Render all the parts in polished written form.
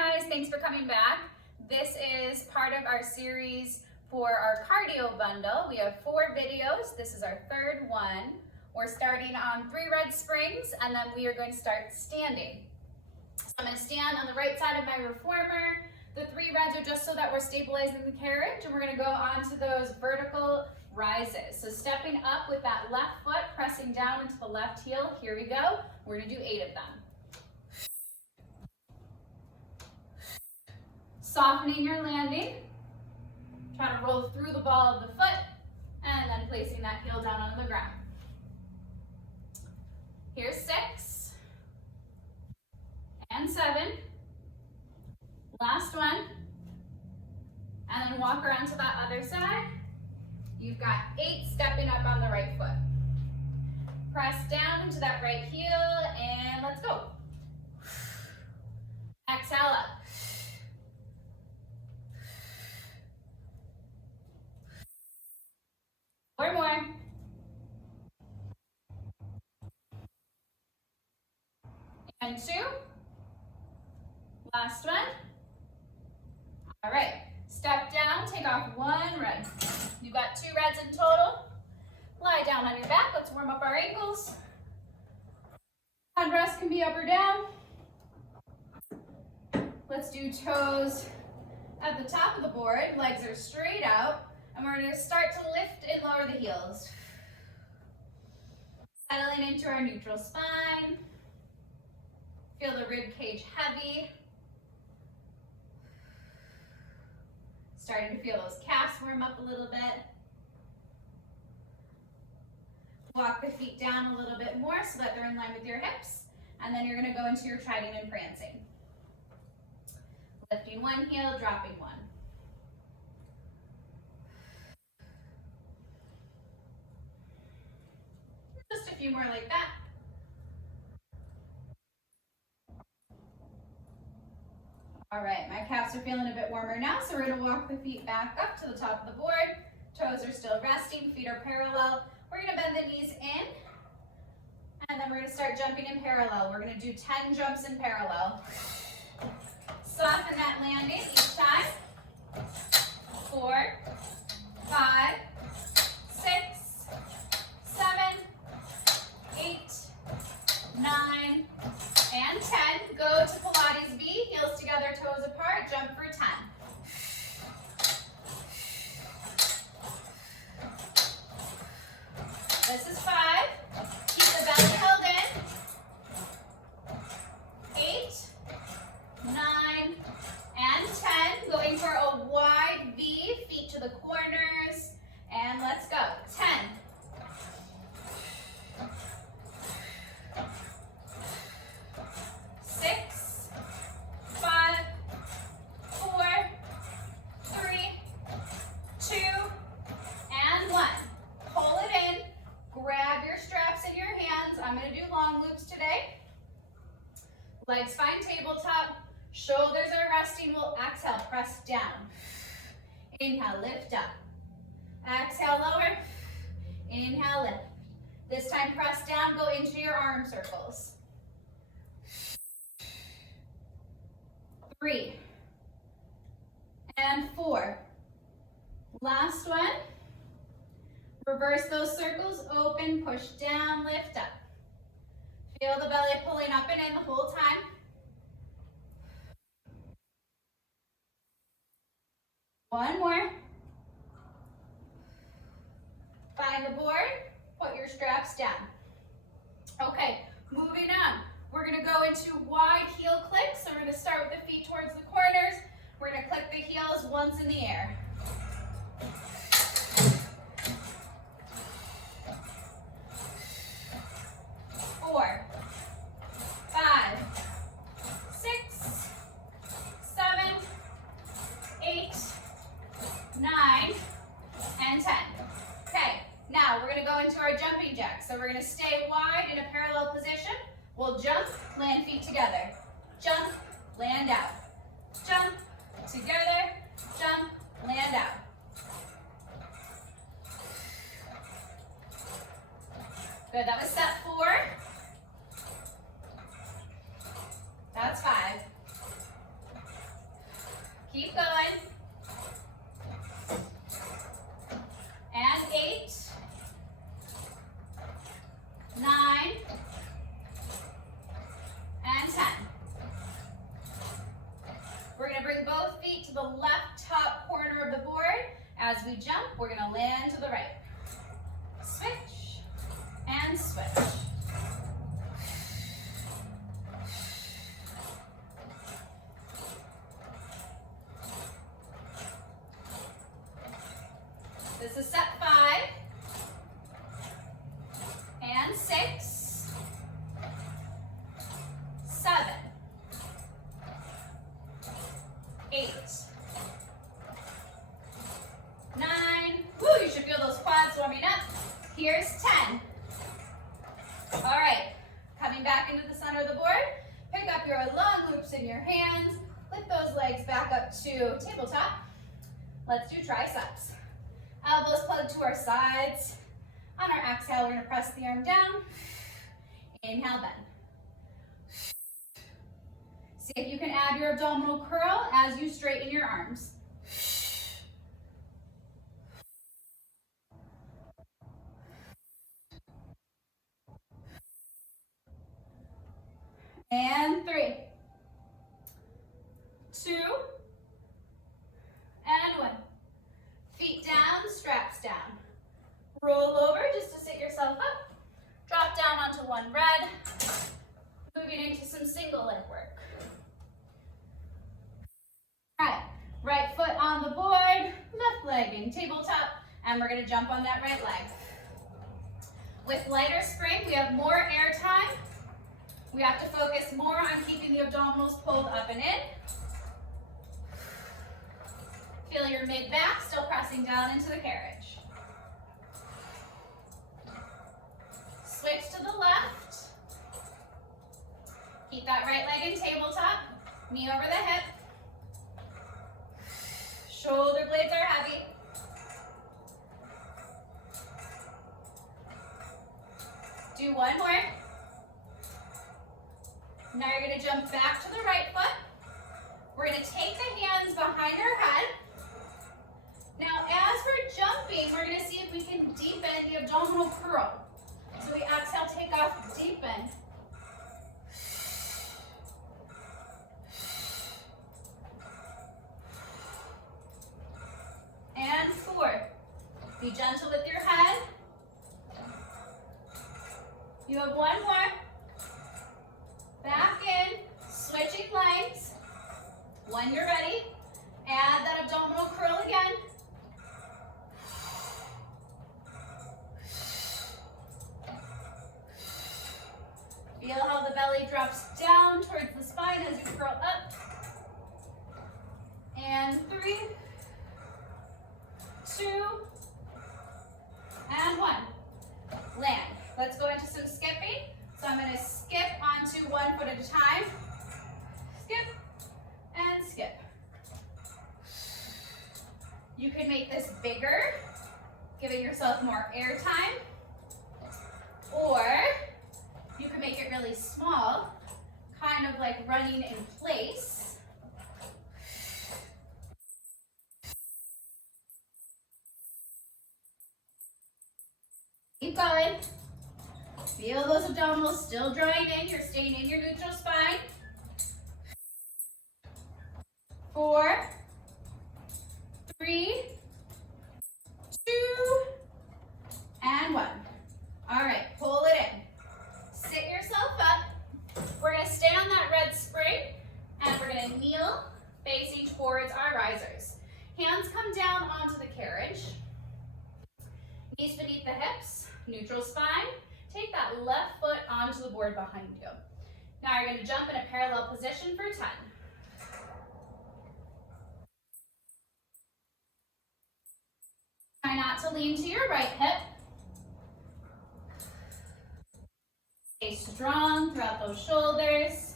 guys, thanks for coming back. This is part of our series for our cardio bundle. We have 4 videos. This is our 3rd one. We're starting on 3 red springs, and then we are going to start standing. So I'm going to stand on the right side of my reformer. The 3 reds are just so that we're stabilizing the carriage, and we're going to go on to those vertical rises. So stepping up with that left foot, pressing down into the left heel. Here we go. We're going to do 8 of them. Softening your landing. Try to roll through the ball of the foot, and then placing that heel down on the ground. Here's 6, and 7. Last one, and then walk around to that other side. You've got 8 stepping up on the right foot. Press down into that right heel, and let's go. Exhale up. Or more. And 2. Last one. All right, step down, take off 1 red. You've got 2 reds in total. Lie down on your back, let's warm up our ankles. Hand rest can be up or down. Let's do toes at the top of the board, legs are straight out, and we're gonna start to lift and lower the heels. Settling into our neutral spine. Feel the rib cage heavy. Starting to feel those calves warm up a little bit. Walk the feet down a little bit more so that they're in line with your hips. And then you're going to go into your trident and prancing. Lifting 1 heel, dropping 1. Just a few more like that. All right, my calves are feeling a bit warmer now, so we're gonna walk the feet back up to the top of the board. Toes are still resting, feet are parallel. We're gonna bend the knees in, and then we're gonna start jumping in parallel. We're gonna do 10 jumps in parallel. Soften that landing each time. 4, 5, 6, 7, 8, 9, and 10. Go to Pilates B, heels together, toes apart, jump for 10. This is 5. Keep the belly held in. 8, 9, and 10. Going for a wide V, feet to the corners, and let's go. 10. 6, 5, 4, 3, 2, and 1. Pull it in. Grab your straps in your hands. I'm going to do long loops today. Legs find tabletop. Shoulders are resting. We'll exhale, press down. Inhale, lift up. Exhale, lower. Inhale, lift. This time, press down, go into your arm circles. 3, and 4. Last one. Reverse those circles, open, push down, lift up. Feel the belly pulling up and in the whole time. One more. Find the board, put your straps down. Okay, moving on. We're gonna go into wide heel clicks. So we're gonna start with the feet towards the corners. We're gonna click the heels once in the air. 4, 5, 6, 7, 8, 9, and 10. Okay, now we're gonna go into our jumping jack. So we're gonna stay wide in a parallel position. We'll jump, land feet together. Jump, land out. Jump, together, jump, land out. Good, that was step 4. That's 5. Keep going. And 8, 9, and 10. We're going to bring both feet to the left top corner of the board. As we jump, we're going to land to the right. Switch and switch. This is set 5 and 6, 7, 8, 9. Woo, you should feel those quads warming up. Here's 10. All right, coming back into the center of the board. Pick up your long loops in your hands. Lift those legs back up to tabletop. Let's do triceps. Elbows plugged to our sides. On our exhale, we're going to press the arm down. Inhale, bend. See if you can add your abdominal curl as you straighten your arms. And 3, 2, and 1. Feet down, straps down. Roll over just to sit yourself up. Drop down onto one red. Moving into some single leg work. All right, right foot on the board, left leg in tabletop, and we're going to jump on that right leg. With lighter spring, we have more air time. We have to focus more on keeping the abdominals pulled up and in. Feel your mid-back still pressing down into the carriage. Switch to the left. Keep that right leg in tabletop. Knee over the hip. Shoulder blades are heavy. Do one more. Now you're going to jump back to the right foot. We're going to take the hands behind our head. Now, as we're jumping, we're going to see if we can deepen the abdominal curl. So we exhale, take off, deepen. And 4. Be gentle with your head. You have one more. Back in, switching legs. When you're ready, add that abdominal curl again. Feel how the belly drops down towards the spine as you curl up. And 3, 2, and 1. Land. Let's go into some skipping. So I'm going to skip onto one foot at a time. Skip and skip. You can make this bigger, giving yourself more air time. Or you can make it really small, kind of like running in place. Keep going. Feel those abdominals still drawing in. You're staying in your neutral spine. 4, 3, 2, and 1. All right, pull it in. Sit yourself up. We're going to stay on that red spring, and we're going to kneel, facing towards our risers. Hands come down onto the carriage. Knees beneath the hips, neutral spine. Take that left foot onto the board behind you. Now you're going to jump in a parallel position for 10. Try not to lean to your right hip. Stay strong throughout those shoulders.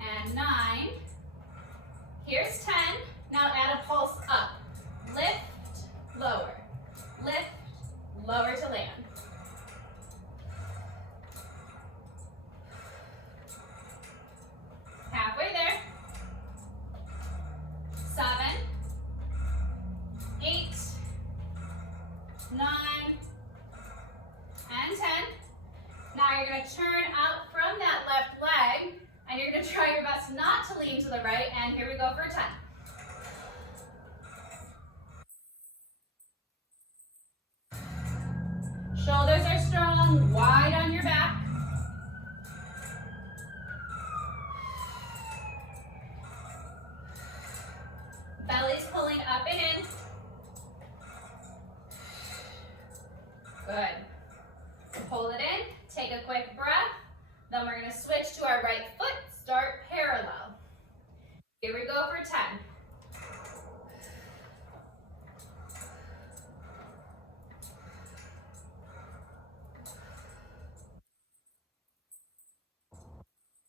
And 9. Here's 10. Now add a pulse up. Lift, lower. Lift, lower to land. you're going to turn out from that left leg, and you're going to try your best not to lean to the right, and here we go for 10. Shoulders are strong, wide on your back. Belly's pulling up and in. Good. Pull it in, take a quick breath. Then we're going to switch to our right foot, start parallel. Here we go for 10.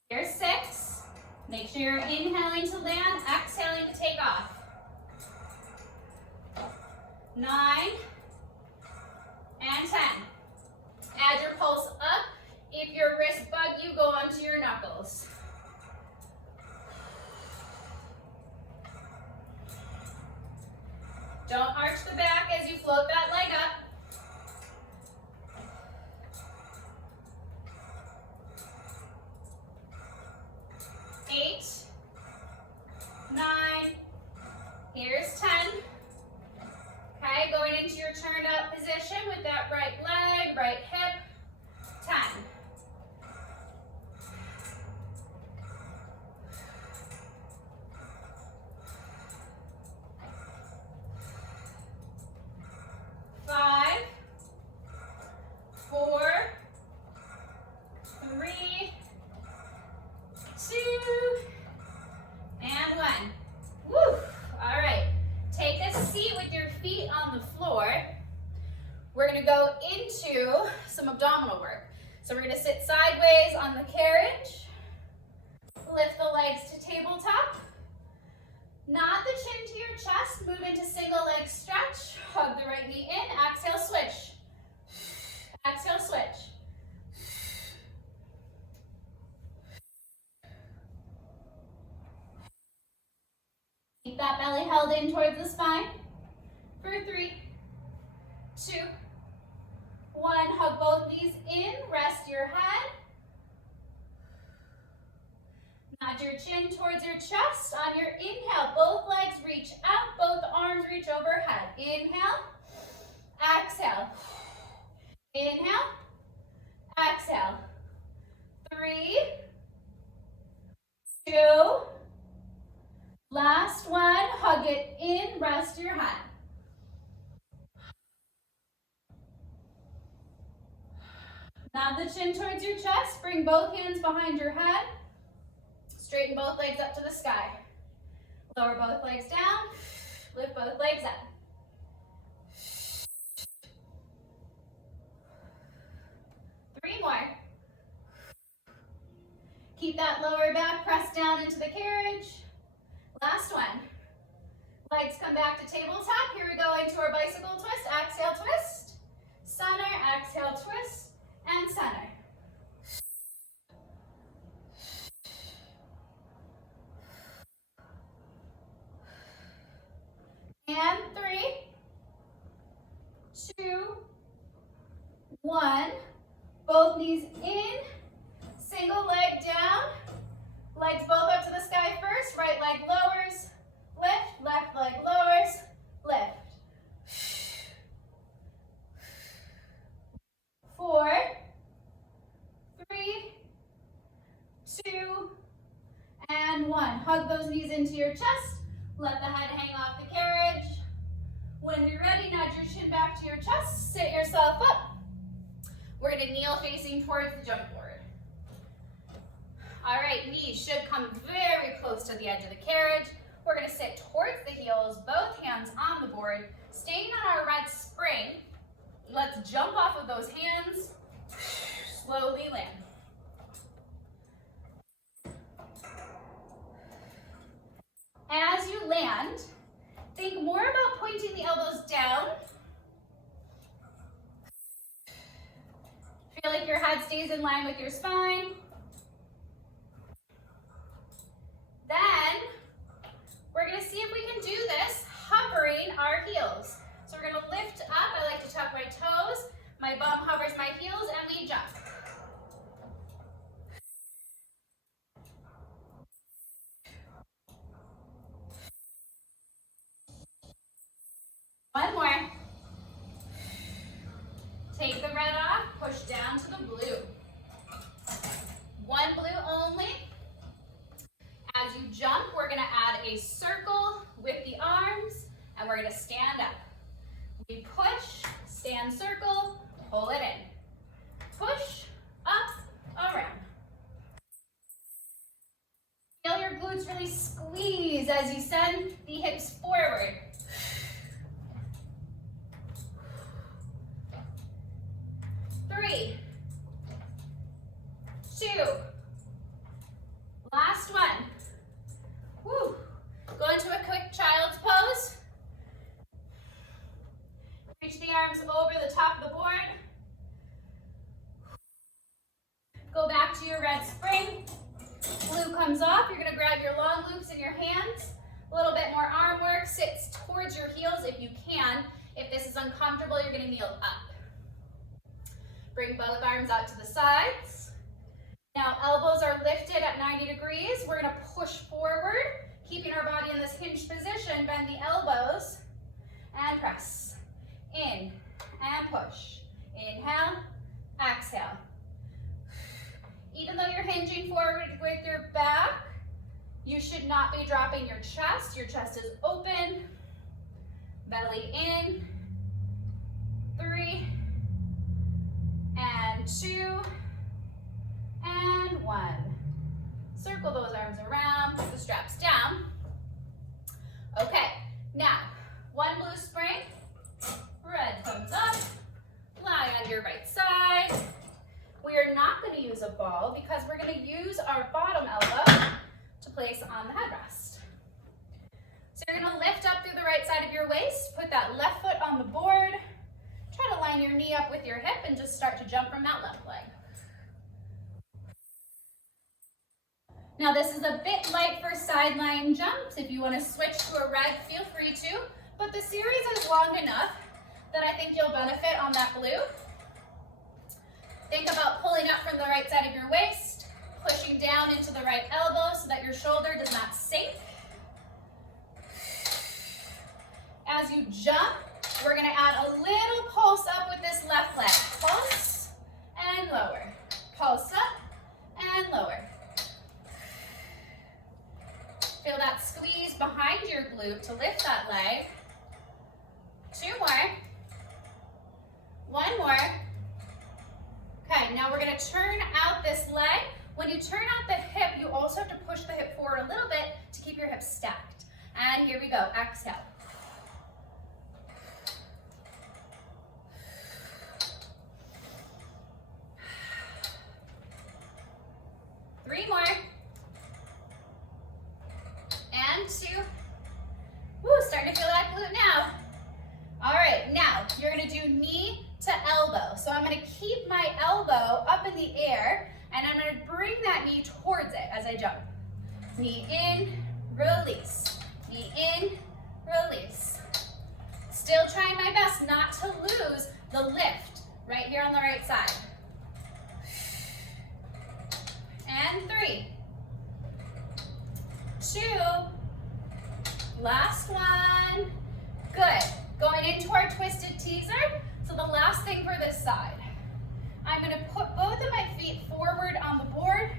Here's 6. Make sure you're inhaling to land, exhaling to take off. 9 and 10. Add your pulse up. If your wrists bug you, go onto your knuckles. Don't arch the back as you float that leg up. 8, 9, here's 10. Okay, going into your turned up position with that right leg, right hip, 10. Five, 4, 3, 2, and 1. Woo! All right, take a seat with your feet on the floor. We're gonna go into some abdominal work. So we're gonna sit sideways on the carriage, lift the legs to tabletop, nod the chin to your chest, move into single leg stretch, hug the right knee in, exhale, switch. Exhale, switch. Keep that belly held in towards the spine for 3, 2, 1. Hug both knees in, rest your head. Nod your chin towards your chest. On your inhale, both legs reach out, both arms reach overhead. Inhale, exhale. Inhale, exhale. 3, 2, last one. Hug it in, rest your head. Nod the chin towards your chest. Bring both hands behind your head. Straighten both legs up to the sky. Lower both legs down. Lift both legs up. Three more. Keep that lower back pressed down into the carriage. Last one. Legs come back to tabletop. Here we go into our bicycle twist. Exhale, twist. Center, exhale, twist, and center. And 3, 2, 1. Both knees in, single leg down, legs both up to the sky first, right leg lowers, lift, left leg lowers, lift. 4, 3, 2, and 1. Hug those knees into your chest. Let the head hang off the carriage. When you're ready, nudge your chin back to your chest. Sit yourself up. We're going to kneel facing towards the jump board. All right, knees should come very close to the edge of the carriage. We're going to sit towards the heels, both hands on the board. Staying on our red spring, let's jump off of those hands. Slowly land. As you land, think more about pointing the elbows down. Feel like your head stays in line with your spine. Then, we're going to see if we can do this hovering our heels. So we're going to lift up. I like to tuck my toes. My bum hovers my heels, and we jump. down to the blue. One blue only. As you jump, we're gonna add a circle with the arms, and we're gonna stand up. We push, stand circle, pull it in. Push, up, around. Feel your glutes really squeeze as you send the hips forward. 3, 2, last one. Woo. Go into a quick child's pose. Reach the arms over the top of the board. Go back to your red spring. Blue comes off. You're gonna grab your long loops in your hands. A little bit more arm work. Sit towards your heels if you can. If this is uncomfortable, you're gonna kneel up. Bring both arms out to the sides. Now elbows are lifted at 90 degrees. We're gonna push forward, keeping our body in this hinged position. Bend the elbows and press. In and push. Inhale, exhale. Even though you're hinging forward with your back, you should not be dropping your chest. Your chest is open. Belly in. 3, and 2, and 1. Circle those arms around, put the straps down. Okay, now, one blue spring, red comes up, lie on your right side. We are not going to use a ball because we're going to use our bottom elbow to place on the headrest. So you're going to lift up through the right side of your waist, put that left foot on the board, try to line your knee up with your hip and just start to jump from that left leg. Now this is a bit light for sideline jumps. If you want to switch to a red, feel free to, but the series is long enough that I think you'll benefit on that blue. Think about pulling up from the right side of your waist, pushing down into the right elbow so that your shoulder does not sink. As you jump, we're gonna add a little pulse up with this left leg. Pulse and lower. Pulse up and lower. Feel that squeeze behind your glute to lift that leg. 2 more. 1 more. Okay, now we're gonna turn out this leg. When you turn out the hip, you also have to push the hip forward a little bit to keep your hips stacked. And here we go, exhale. Three more. And 2. Woo, starting to feel that glute now. All right, now you're gonna do knee to elbow. So I'm gonna keep my elbow up in the air and I'm gonna bring that knee towards it as I jump. Knee in, release. Knee in, release. Still trying my best not to lose the lift right here on the right side. And 3, 2, last one. Good. Going into our twisted teaser. So the last thing for this side. I'm going to put both of my feet forward on the board.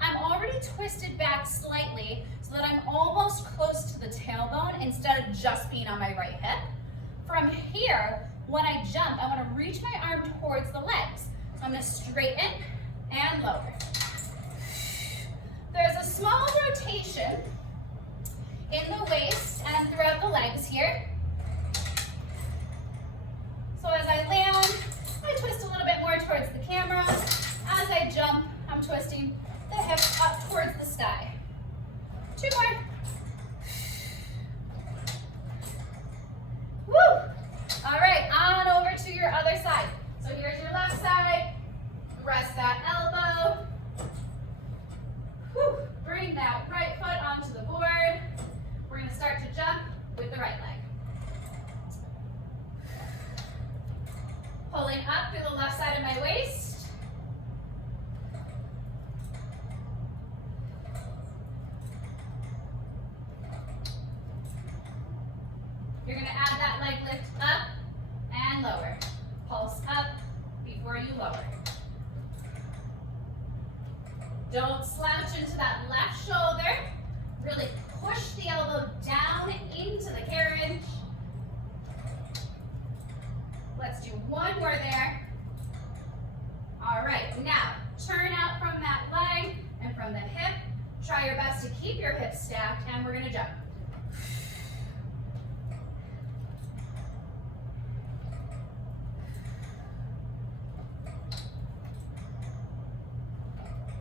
I'm already twisted back slightly so that I'm almost close to the tailbone instead of just being on my right hip. From here, when I jump, I want to reach my arm towards the legs. So I'm going to straighten and lower. There's a small rotation in the waist and throughout the legs here. So as I land, I twist a little bit more towards the camera. As I jump, I'm twisting the hip up towards the sky. 2 more. Woo! All right, on over to your other side. So here's your left side. Rest that elbow. Whew. Bring that right foot onto the board. We're going to start to jump with the right leg. Pulling up through the left side of my waist. You're going to add that leg lift up and lower. Pulse up before you lower. Don't slouch into that left shoulder. Really push the elbow down into the carriage. Let's do one more there. All right, now turn out from that leg and from the hip. Try your best to keep your hips stacked, and we're gonna jump.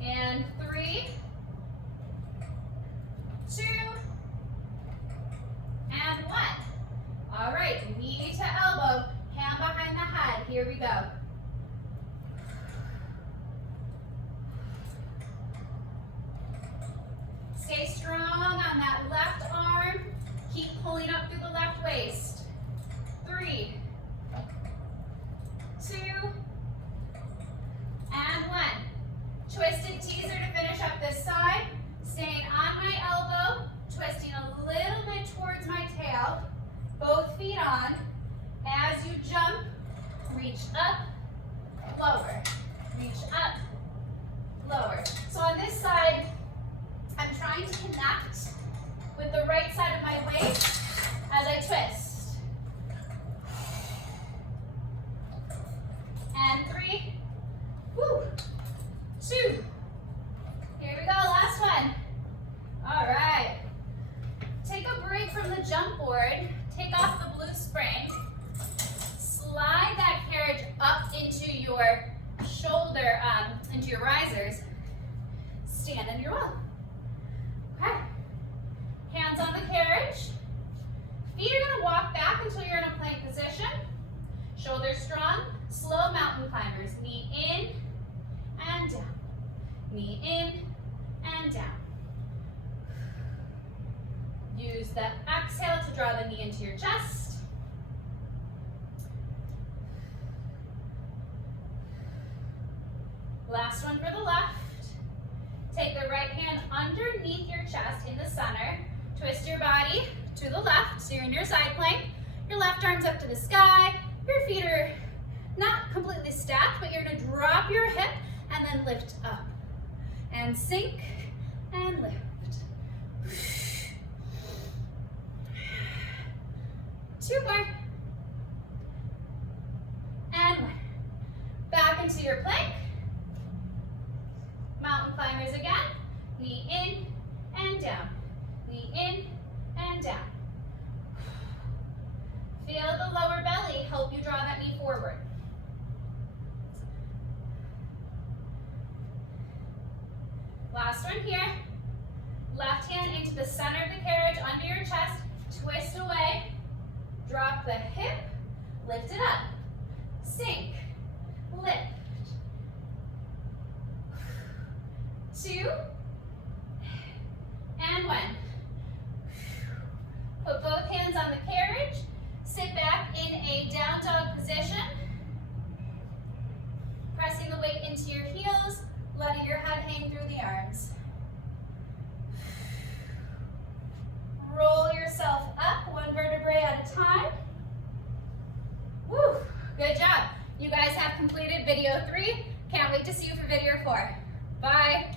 And 3, 2, and 1. All right, knee to elbow, hand behind the head. Here we go. Stay strong on that left arm. Keep pulling up through the left waist. 3, 2, and 1. Twisted teaser to finish up this side. Staying on my elbow, twisting a little bit towards my tail. Both feet on. As you jump, reach up, lower. Reach up, lower. So on this side, I'm trying to connect with the right side of my waist as I twist. And 3, 2. Here we go, last one. All right. Take a break from the jump board. Take off the blue spring. Slide that carriage up into your shoulder, into your risers. Stand in your wall. Okay. Hands on the carriage. Feet are gonna walk back until you're in a plank position. Shoulders strong. Slow mountain climbers. Knee in and down. Knee in and down. Use the exhale to draw the knee into your chest. Last one for the left. Take the right hand underneath your chest in the center. Twist your body to the left, so you're in your side plank. Your left arm's up to the sky. Your feet are not completely stacked, but you're gonna drop your hip and then lift up. And sink and lift. 2 more. And 1. Back into your plank. Mountain climbers again. Knee in and down. Knee in and down. Feel the lower belly help you draw that knee forward. Last one here. Left hand into the center of the carriage, under your chest. Twist away. Drop the hip. Lift it up. Sink. Lift. 2 and 1. Put both hands on the carriage. Sit back in a down dog position. Pressing the weight into your heels, letting your head hang through the arms. Roll yourself up, 1 vertebrae at a time. Woo, good job. You guys have completed video 3. Can't wait to see you for video 4. Bye.